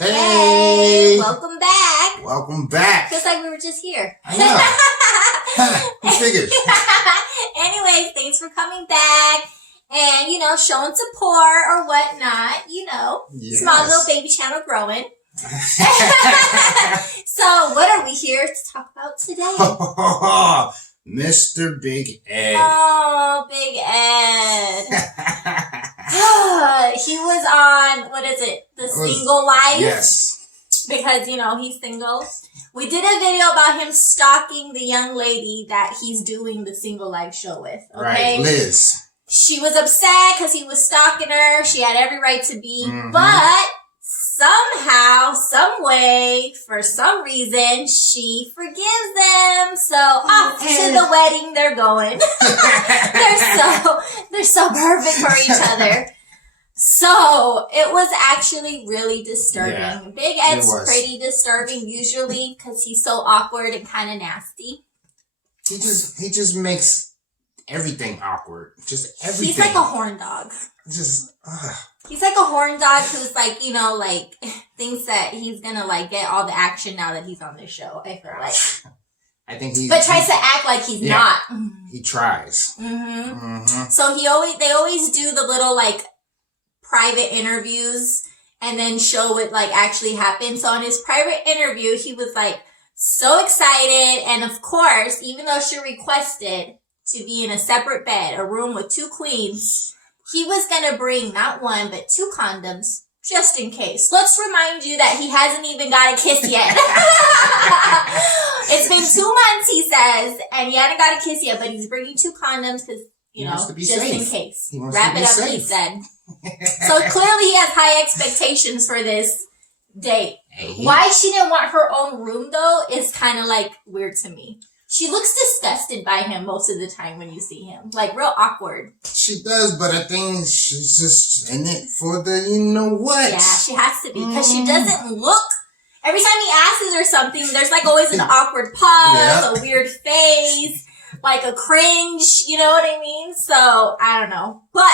Hey! Welcome back. Welcome back. Feels like we were just here. I know. Who figures? Anyways, thanks for coming back and, showing support or whatnot, Yes. Small little baby channel growing. So, what are we here to talk about today? Mr. Big Ed. Oh, Big Ed. He was on, The Single Life? Yes. Because, he's single. We did a video about him stalking the young lady that he's doing the Single Life show with. Okay? Right, Liz. She was upset because he was stalking her. She had every right to be. Mm-hmm. But somehow, some way, for some reason, she forgives them. So off to the wedding they're going. they're so perfect for each other. So it was actually really disturbing. Yeah, Big Ed's pretty disturbing usually because he's so awkward and kind of nasty. He just makes everything awkward. Just everything. He's like a horn dog. He's like a horn dog who's thinks that he's gonna get all the action now that he's on this show. I feel like. I think but tries to act like he's not. He tries. Mm-hmm. Mm-hmm. So they always do the little private interviews and then show what actually happened. So in his private interview, he was so excited. And of course, even though she requested to be in a separate bed, a room with 2 queens, he was going to bring not 1, but 2 condoms just in case. Let's remind you that he hasn't even got a kiss yet. It's been 2 months, he says, and he hadn't got a kiss yet, but he's bringing 2 condoms because, just safe. In case. Wrap it up, safe. he said. So clearly he has high expectations for this date. Why she didn't want her own room, though, is kind of weird to me. She looks disgusted by him most of the time when you see him. Real awkward. She does, but I think she's just in it for the you-know-what. Yeah, she has to be. Because she doesn't look... Every time he asks her something, there's always an awkward pause, a weird face, a cringe, you know what I mean? So, I don't know. But...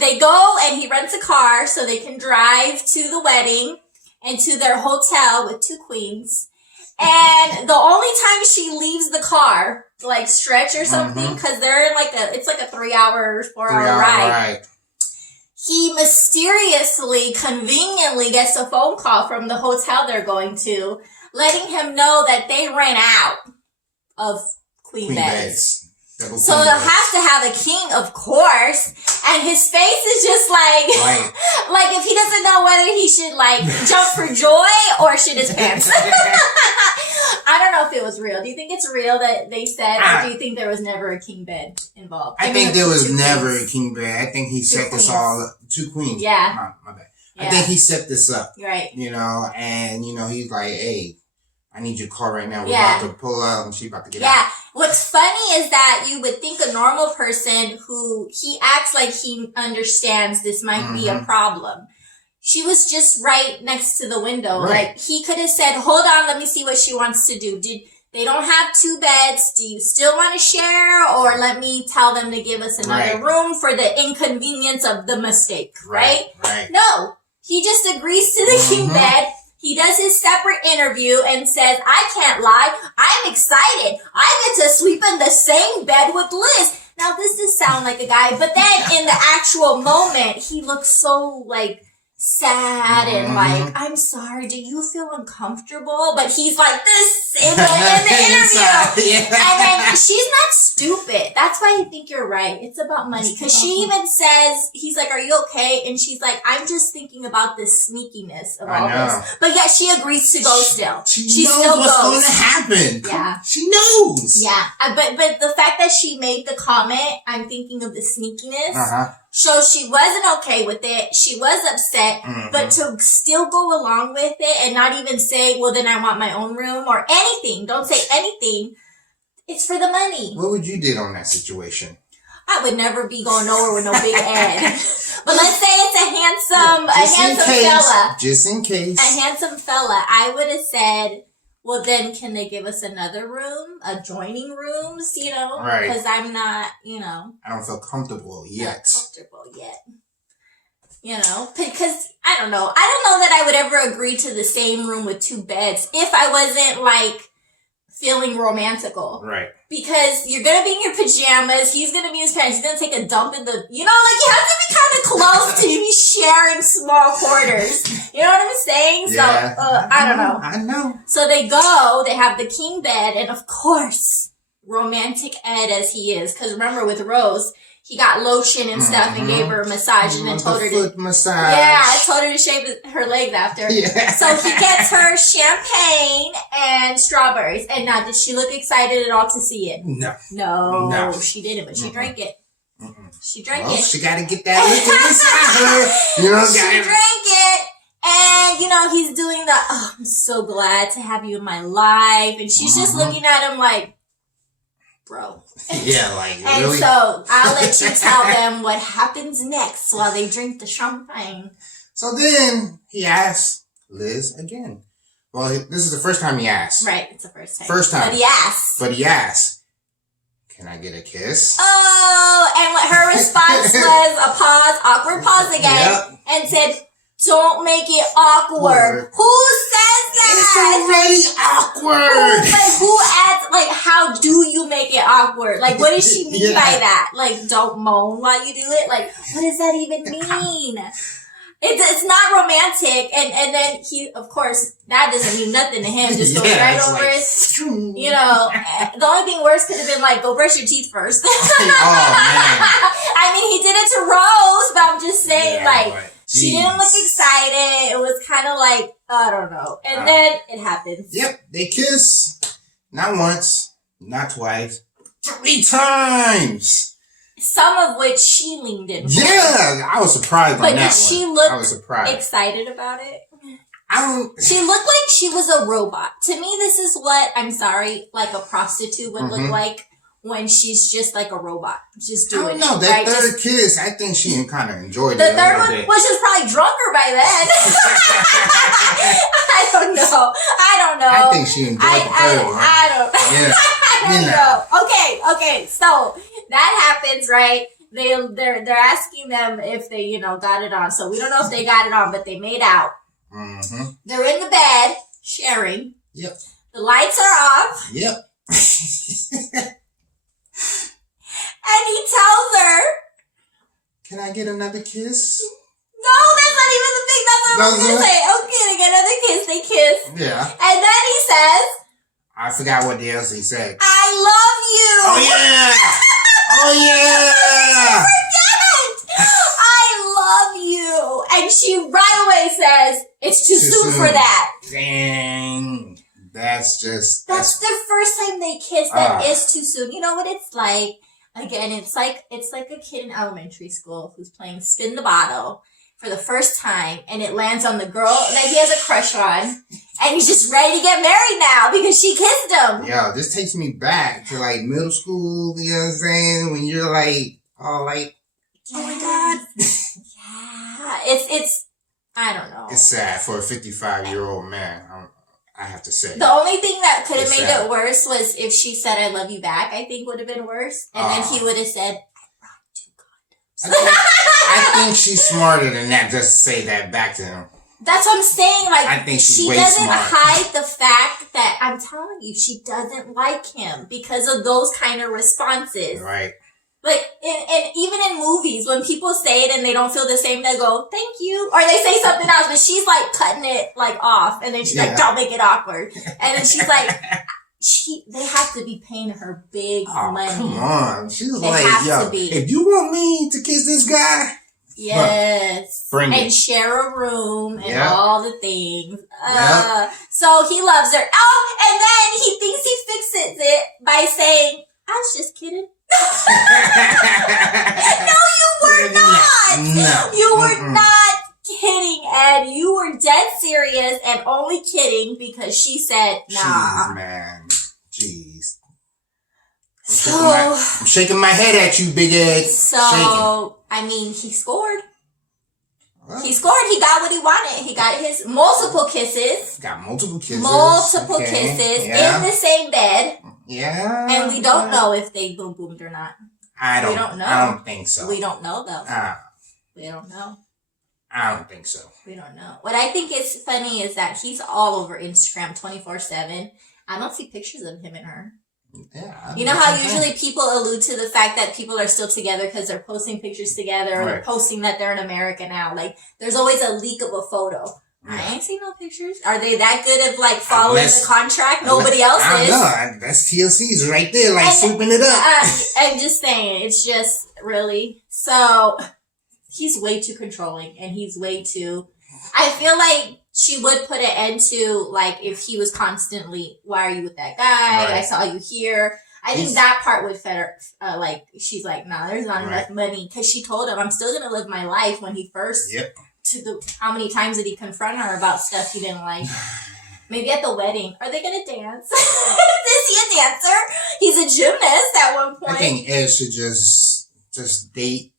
they go and he rents a car so they can drive to the wedding and to their hotel with 2 queens. And the only time she leaves the car, stretch or something, because they're in it's a 3-hour, 4-hour ride. He mysteriously, conveniently gets a phone call from the hotel they're going to, letting him know that they ran out of queen beds. So they'll have to have a king, of course. And his face is just if he doesn't know whether he should jump for joy or shit his pants. I don't know if it was real. Do you think it's real that they said, or do you think there was never a king bed involved? I think there was never a king bed. I think he set this all up. 2 queens. Yeah. My bad. Yeah. I think he set this up. Right. And he's like, hey, I need your car right now. We're about to pull out and she's about to get out. Yeah. What's funny is that you would think a normal person who he acts like he understands this might be a problem. She was just right next to the window. Right. He could have said, hold on, let me see what she wants to do. They don't have 2 beds. Do you still want to share? Or let me tell them to give us another room for the inconvenience of the mistake, right? No. He just agrees to the king bed. He does his separate interview and says, I can't lie. I'm excited. I get to sleep in the same bed with Liz. Now, this does sound like a guy, but then in the actual moment, he looks so, sad and I'm sorry, do you feel uncomfortable? But he's like this in the interview. And then she's not stupid. That's why I think you're right. It's about money. Because she even says, he's like, are you okay? And she's like, I'm just thinking about the sneakiness of all this. But yeah, she agrees to go still. She knows what's going to happen. Yeah. She knows. Yeah. But the fact that she made the comment, I'm thinking of the sneakiness. So she wasn't okay with it. She was upset, but to still go along with it and not even say, well, then I want my own room or anything. Don't say anything. It's for the money. What would you do on that situation? I would never be going nowhere with no Big Ed. But let's say it's a handsome fella. Just in case. A handsome fella. I would have said, well, then can they give us another room? Adjoining rooms, Right. Because I'm not, I don't feel comfortable yet. Not comfortable yet. Because I don't know I would ever agree to the same room with 2 beds if I wasn't like feeling romantical. Right. Because you're gonna be in your pajamas, he's gonna be in his pants, he's gonna take a dump in the, like you have to be kind of close to be sharing small quarters. You know what I'm saying? Yeah. So, I don't know. I know. So they have the king bed, and of course, romantic Ed as he is, because remember with Rose, he got lotion and stuff and gave her a massage and then told her foot massage. Yeah, I told her to shave her legs after. Yeah. So he gets her champagne and strawberries. And now, did she look excited at all to see it? No, she didn't, but she drank it. She drank it. She got to get that liquor inside her. You know, she drank it. And, he's doing the, I'm so glad to have you in my life. And she's just looking at him like, bro. Yeah, like, and really? So I'll let you tell them what happens next while they drink the champagne. So then he asks Liz again. Well, this is the first time he asks. Right, it's the first time. First time. But he asks. Can I get a kiss? Oh, and what her response was a pause, awkward pause again, and said, don't make it awkward. Who says that? It's already awkward. Who adds, how do you make it awkward? Like, what does she mean by that? Like, don't moan while you do it? Like, what does that even mean? It's not romantic. And then he, of course, that doesn't mean nothing to him. Just goes right over it. The only thing worse could have been like, go brush your teeth first. Oh, man. I mean, he did it to Rose, but I'm just saying, she didn't look excited. It was kind of like, I don't know. And then it happens. Yep, they kiss. Not once, not twice, 3 times. Some of which she leaned in for. Yeah, I was surprised by that one. But did she look I was surprised. excited about it? She looked like she was a robot. To me, this is what, I'm sorry, like a prostitute would look like when she's just like a robot. Just doing it. I don't know. That third kiss, I think she kind of enjoyed it. The third one, well, she was probably drunker by then. I don't know. I think she enjoyed the third one. I don't Yeah. I don't know. Okay. So that happens, right? They're asking them if they, got it on. So we don't know if they got it on, but they made out. Mm-hmm. They're in the bed, sharing. Yep. The lights are off. Yep. And he tells her, can I get another kiss? No, that's not even the thing. That's what I was going to say. Okay, they get another kiss. They kiss. Yeah. And then he says, I forgot what else he said. I love you. Oh, yeah. Oh, yeah. I love you. And she right away says, it's too soon for that. Dang. That's the first time they kiss. That is too soon. You know what it's like? Again, it's like a kid in elementary school who's playing spin the bottle for the first time, and it lands on the girl that he has a crush on, and he's just ready to get married now because she kissed him. Yeah, this takes me back to like middle school, you know what I'm saying? When you're like, oh my God. Yeah, it's, I don't know. It's sad for a 55-year-old man, I have to say. The only thing that could have made it worse was if she said, I love you back, I think would have been worse. And then he would have said, I brought 2 condoms. I think she's smarter than that, just to say that back to him. That's what I'm saying. Like, I think she's she way doesn't smart. hide the fact that, I'm telling you, she doesn't like him because of those kind of responses. Right. Like, and even in movies, when people say it and they don't feel the same, they go, thank you. Or they say something else, but she's like cutting it like off. And then she's like, don't make it awkward. And then she's like, they have to be paying her big money. Come on. She's they like, yo, if you want me to kiss this guy, yes. Bring and it. share a room and Yep. all the things. Yep. So he loves her. Oh, and then he thinks he fixes it by saying, I was just kidding. No, you were not. No. You were not kidding, Ed. You were dead serious and only kidding because she said, nah. Jeez, man. Jeez. So, I'm shaking my head at you, Big Ed. So, I mean, he scored. He scored. He got what he wanted. He got his multiple kisses. Got multiple kisses. Multiple kisses in the same bed. Yeah. And we don't know if they boom boomed or not. I don't know. I don't think so. We don't know though. Ah. We don't know. I don't think so. We don't know. What I think is funny is that he's all over Instagram 24/7. I don't see pictures of him and her. Yeah. You know how usually people allude to the fact that people are still together because they're posting pictures together or they're posting that they're in America now. Like, there's always a leak of a photo. I ain't seen no pictures. Are they that good of like following the contract? Nobody else is. I don't know. That's TLC's right there, like swooping it up. I'm just saying, it's just really so. He's way too controlling, and he's way too. I feel like she would put an end to like if he was constantly, "Why are you with that guy? I saw you here." I think that part would fit her. Like she's like, "No, there's not enough money," because she told him, "I'm still gonna live my life." When he first. Yep. How many times did he confront her about stuff he didn't like? Maybe at the wedding. Are they gonna dance? Is he a dancer? He's a gymnast at one point. I think Ed should just date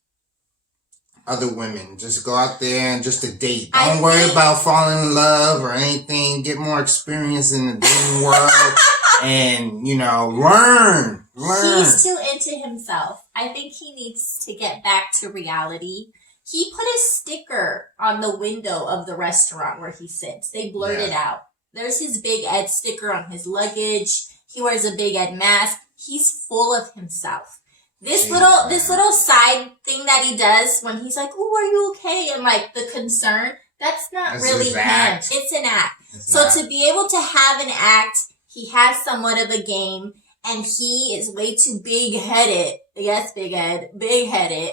other women. Just go out there and just to date. Don't worry about falling in love or anything. Get more experience in the dating world and, you know, learn. He's too into himself. I think he needs to get back to reality. He put a sticker on the window of the restaurant where he sits. They blurred it out. There's his Big Ed sticker on his luggage. He wears a Big Ed mask. He's full of himself. This little side thing that he does when he's like, "Oh, are you okay?" and like the concern, that's really him. Act. It's an act. To be able to have an act, he has somewhat of a game, and he is way too big-headed. Yes, Big Ed, big-headed,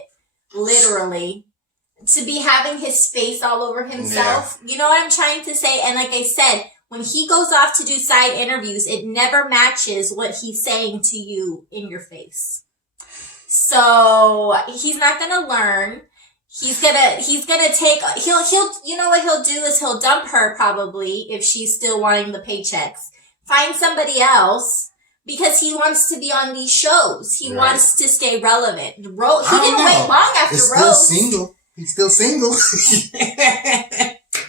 literally. To be having his face all over himself. Yeah. You know what I'm trying to say? And like I said, when he goes off to do side interviews, it never matches what he's saying to you in your face. So he's not gonna learn. He's gonna you know what he'll do is he'll dump her probably if she's still wanting the paychecks. Find somebody else. Because he wants to be on these shows. He wants to stay relevant. He didn't wait long after Rose. He's still single.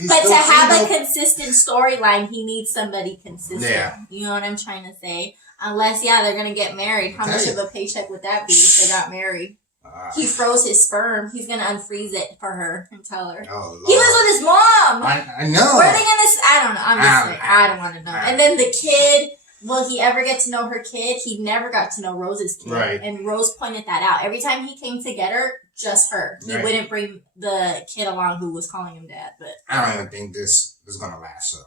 But to have a consistent storyline, he needs somebody consistent. Yeah. You know what I'm trying to say? Unless, they're going to get married. How much of a paycheck would that be if they got married? He froze his sperm. He's going to unfreeze it for her and tell her. Oh, Lord. He was with his mom. I know. Where are they going to... I don't know. I'm just saying. I don't want to know. And then the kid... Will he ever get to know her kid? He never got to know Rose's kid. Right. And Rose pointed that out. Every time he came to get her, just her. He wouldn't bring the kid along who was calling him dad. But I don't even think this is going to last, so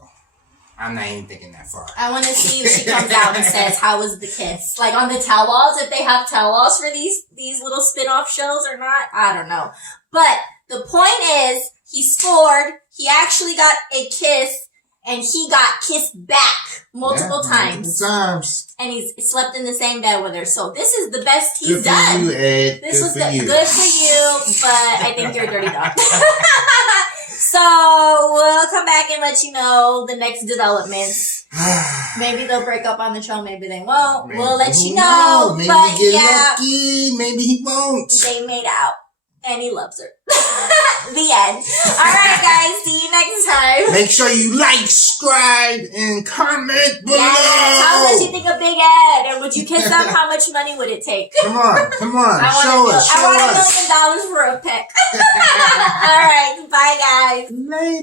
I'm not even thinking that far. I want to see if she comes out and says, "How was the kiss?" Like on the tell-alls, if they have tell-alls for these little spin-off shows or not. I don't know. But the point is, he scored. He actually got a kiss. And he got kissed back multiple times. And he's slept in the same bed with her. So this is the best he's done. Good for you, Ed. This was good for you, but I think you're a dirty dog. So we'll come back and let you know the next developments. Maybe they'll break up on the show. Maybe they won't. We'll let you know. Maybe he get lucky. Maybe he won't. They made out. And he loves her. The end. All right, guys. See you next time. Make sure you like, subscribe, and comment below. Yes. Tell us what you think of Big Ed. And would you kiss him? How much money would it take? Come on. Show us. I want $1 million for a pic. All right. Bye, guys. Later.